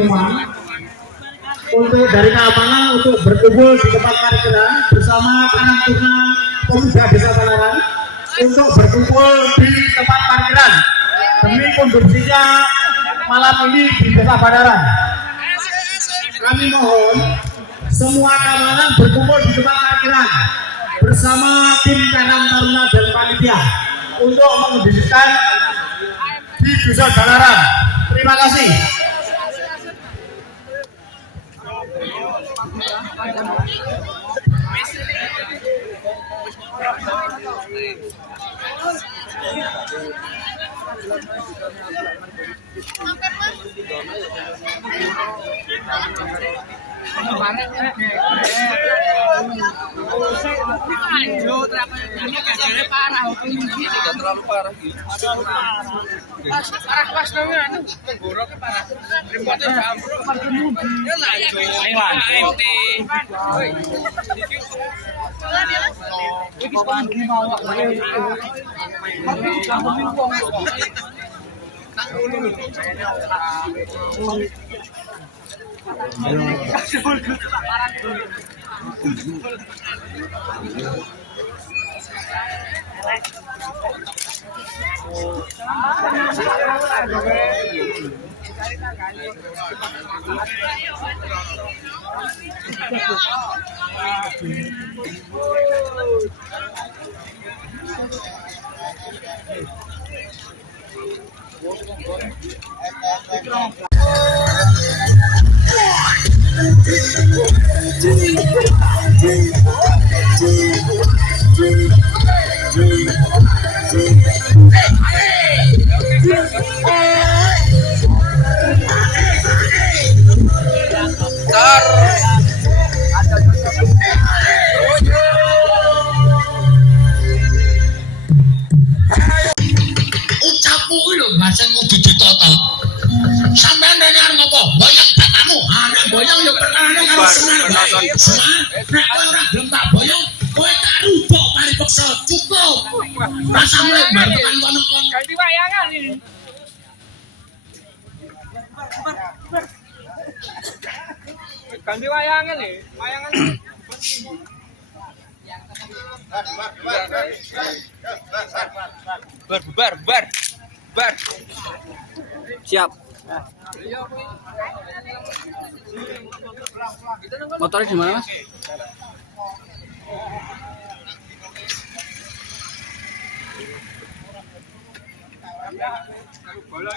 pengumuman untuk dari keamanan untuk berkumpul di tempat parkiran bersama Karangtuna Pemuda Desa Panaran untuk berkumpul di tempat parkiran demi kondusifnya malam ini di Desa Panaran. Kami mohon semua keamanan berkumpul di tempat parkiran bersama tim Karang Taruna dan panitia untuk mengkondusifkan di Desa Panaran. Terima kasih. Terlalu parah gitu. Parah pas namanya tenggoroknya parah. Remote ambruk. Ya lanjut. Ucapku lho bahasa kudu ditoto. Sampeyan dengar ngopo? Boyong bapakmu. Anak boyong yo perkara karo Semar. Semar, nek kowe ora gelem tak boyong, kowe tak rubok paripeksa cukup. Rasa mulai bar tekan kono kon. Ganti wayangan ini. Ganti wayangan nih, wayangan. Bar. Siap. Motornya di mana, Mas? Bola